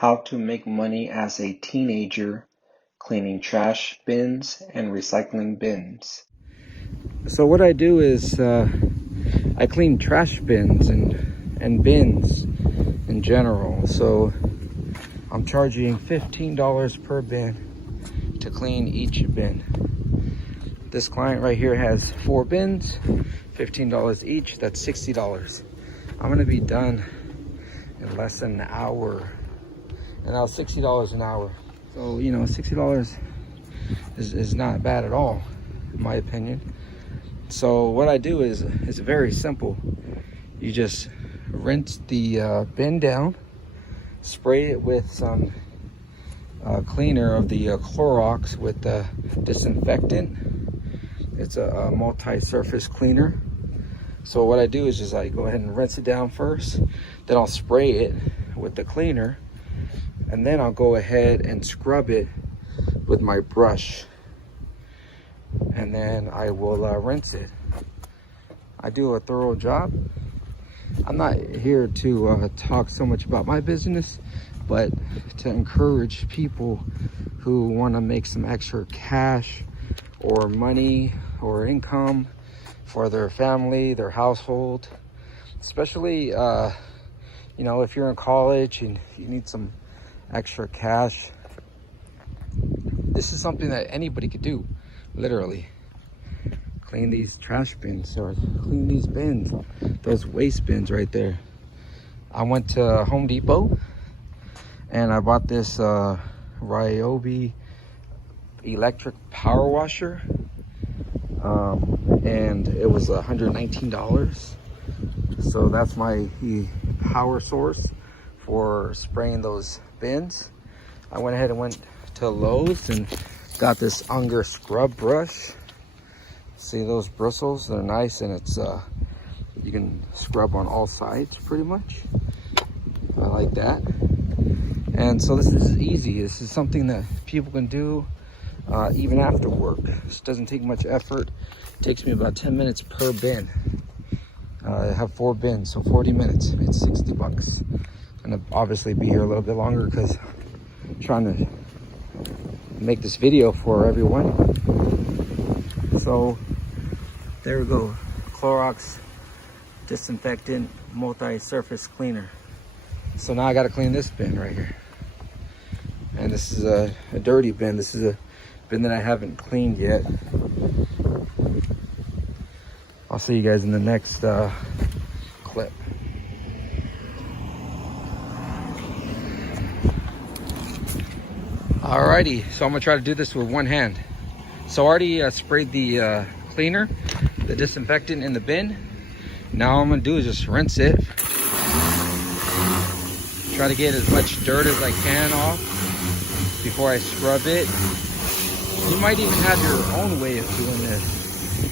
How to make money as a teenager cleaning trash bins and recycling bins. So what I do is I clean trash bins and bins in general. So I'm charging $15 per bin to clean each bin. This client right here has 4 bins, $15 each, that's $60. I'm gonna be done in less than an hour. And that was $60 an hour. So, you know, $60 is not bad at all, in my opinion. So what I do is very simple. You just rinse the bin down, spray it with some cleaner of the Clorox with the disinfectant. It's a multi-surface cleaner. So what I do is just I go ahead and rinse it down first, then I'll spray it with the cleaner, and then I'll go ahead and scrub it with my brush, and then I will rinse it. I do a thorough job. I'm not here to talk so much about my business, but to encourage people who want to make some extra cash or money or income for their family, their household, especially you know, if you're in college and you need some extra cash. This is something that anybody could do, literally. Clean these trash bins or clean these bins, those waste bins right there. I went to Home Depot and I bought this Ryobi electric power washer, and it was $119. So that's my power source for spraying those bins. I went ahead and went to Lowe's and got this Unger scrub brush. See those bristles? They're nice, and it's you can scrub on all sides pretty much. I like that. And so this is easy. This is something that people can do even after work. This doesn't take much effort. It takes me about 10 minutes per bin. I have 4 bins, so 40 minutes. It's $60. I'm gonna obviously be here a little bit longer because I'm trying to make this video for everyone. So there we go, Clorox disinfectant multi-surface cleaner. So now I got to clean this bin right here, and this is a dirty bin. This is a bin that I haven't cleaned yet. I'll see you guys in the next clip. Alrighty, so I'm gonna try to do this with one hand. So I already sprayed the cleaner, the disinfectant in the bin. Now all I'm gonna do is just rinse it. Try to get as much dirt as I can off before I scrub it. You might even have your own way of doing this,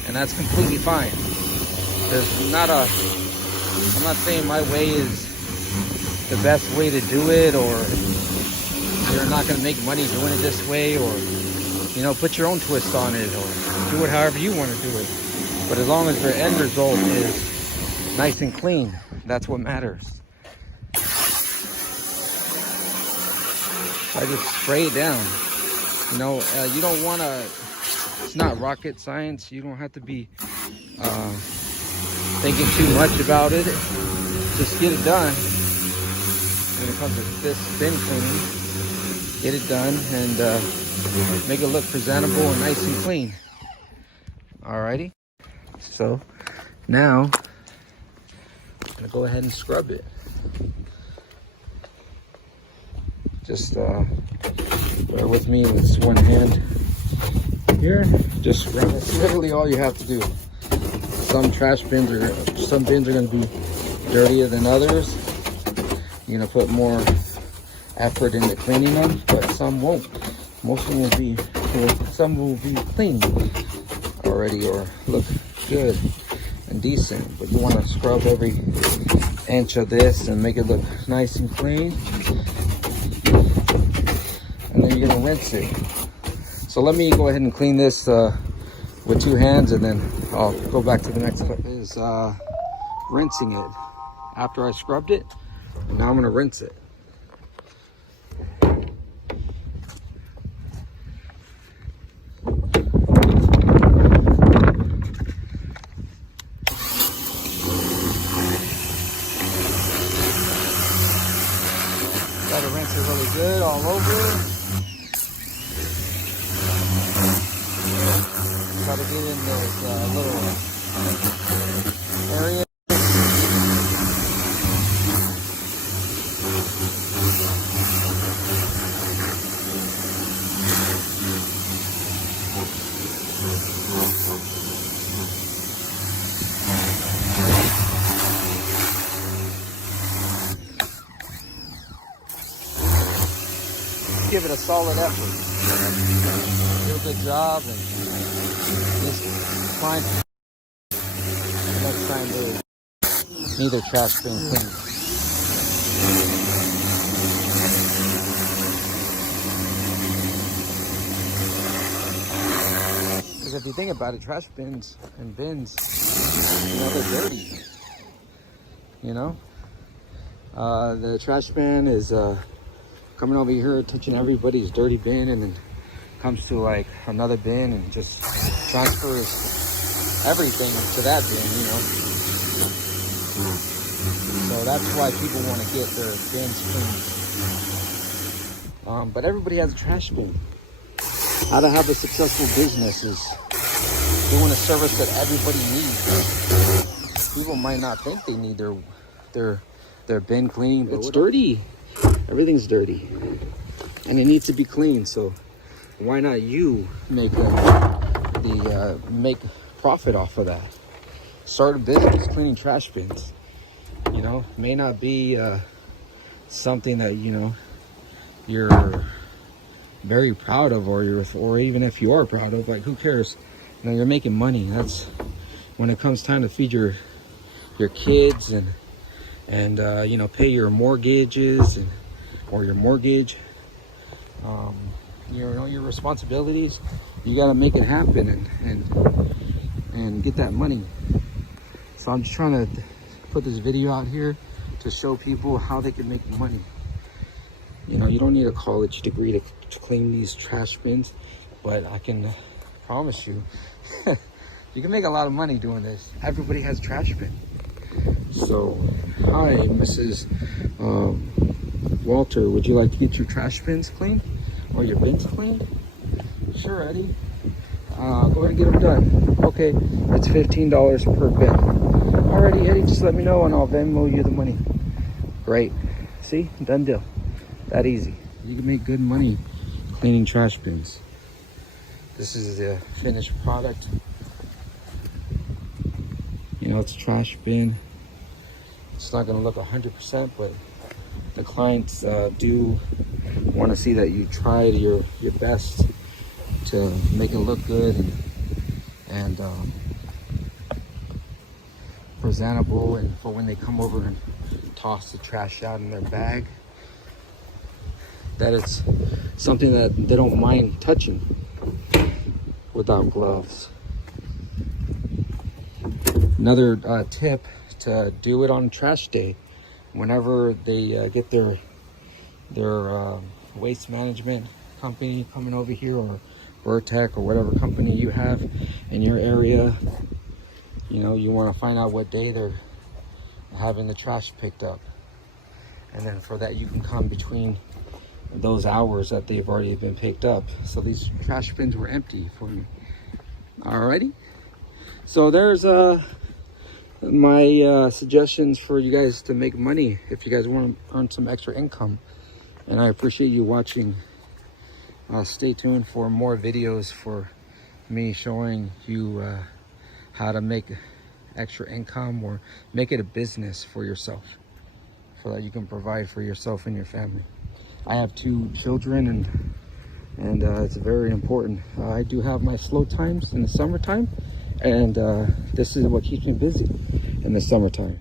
and that's completely fine. I'm not saying my way is the best way to do it, or you're not gonna make money doing it this way, or, you know, put your own twist on it, or do it however you want to do it. But as long as the end result is nice and clean, that's what matters. I just spray it down. You know, you don't want to, it's not rocket science. You don't have to be thinking too much about it. Just get it done. When it comes to this bin cleaning, get it done and make it look presentable and nice and clean. Alrighty, so now I'm gonna go ahead and scrub it. Just bear with me with this one hand here. Just scrub. That's literally all you have to do. Some bins are gonna be dirtier than others. You're gonna put more effort into cleaning them, but some won't. Most of them will be, some will be clean already or look good and decent, but you want to scrub every inch of this and make it look nice and clean, and then you're gonna rinse it. So let me go ahead and clean this with 2 hands, and then I'll go back to the next clip. Is rinsing it after I scrubbed it. Now I'm gonna rinse it. Gotta rinse it really good all over. Try to get in those little areas. Give it a solid effort. Do a good job, and this client next time they need their trash bin cleaned. Because if you think about it, trash bins and bins, they're dirty. The trash bin is coming over here, touching everybody's dirty bin, and then comes to like another bin and just transfers everything to that bin, So that's why people want to get their bins cleaned. But everybody has a trash bin. How to have a successful business is doing a service that everybody needs. People might not think they need their bin cleaned. It's dirty. Everything's dirty, and it needs to be cleaned. So why not you make make profit off of that? Start a business cleaning trash bins. May not be something that you're very proud of, or even if you are proud of, like, who cares? You're making money. That's when it comes time to feed your kids and pay your mortgages or your mortgage, your responsibilities. You got to make it happen and get that money. So I'm just trying to put this video out here to show people how they can make money. You don't need a college degree to clean these trash bins, but I can promise you, you can make a lot of money doing this. Everybody has a trash bin. So, hi, Mrs. Walter, would you like to get your trash bins cleaned or your bins cleaned? Sure, Eddie. Go ahead and get them done. Okay, it's $15 per bin. Alrighty, Eddie, just let me know and I'll Venmo you the money. Great. See, done deal. That easy. You can make good money cleaning trash bins. This is the finished product. It's a trash bin. It's not going to look 100%, but the clients do want to see that you tried your best to make it look good and presentable, and for when they come over and toss the trash out in their bag, that it's something that they don't mind touching without gloves. Another tip, to do it on trash day. Whenever they get their waste management company coming over here, or Vertec, or whatever company you have in your area, you want to find out what day they're having the trash picked up, and then for that you can come between those hours that they've already been picked up. So these trash bins were empty for me. Alrighty, so there's my suggestions for you guys to make money if you guys want to earn some extra income. And I appreciate you watching. Stay tuned for more videos for me showing you how to make extra income, or make it a business for yourself, so that you can provide for yourself and your family. I have 2 children, and it's very important. I do have my slow times in the summertime, and this is what keeps me busy in the summertime.